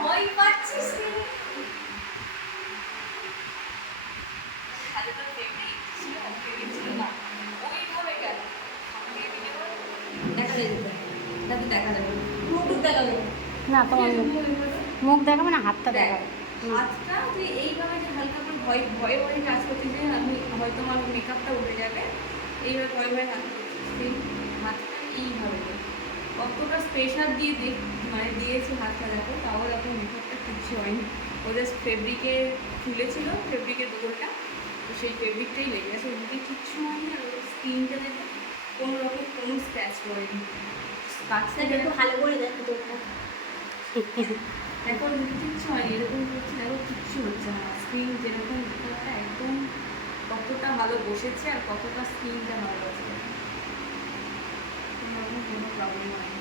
ভয় পাচ্ছিস রে? না তোমার মুখ দেখাবে না, হাতটা দেখাবে। হাতটা তুই এইভাবে যে হালকা করে ভয় ভয়ে ভয়ে কাজ করছিস যে আমি হয়তো আমার মেকআপটা উঠে যাবে, এইভাবে ভয়ে ভয়ে হাত করছিস, হাতটা এইভাবে কতটা প্রেশার দিয়ে মানে দিয়েছি হাতটা, দেখো তাও দেখো মেকআপটা কিচ্ছু হয়নি। ও জাস্ট ফেব্রিকে তুলেছিল, ফেব্রিকের দোলটা, তো সেই ফেব্রিকটাই লেগে গেছে, ওদিকে কিচ্ছু হয়নি। আর ওর স্কিনটা দেখো কোনো রকম কোনো স্ক্র্যাচ পড়েনি। কাজটা দেখো ভালো করে দেখো তোরটা, এখন কিচ্ছু হয়নি, এরকম করছি দেখো কিচ্ছু হচ্ছে না। স্কিন যেরকম মেকআপটা একদম কতটা ভালো বসেছে আর কতটা স্কিনটা ভালো আছে, কোনো রকম কোনো প্রবলেম হয়নি।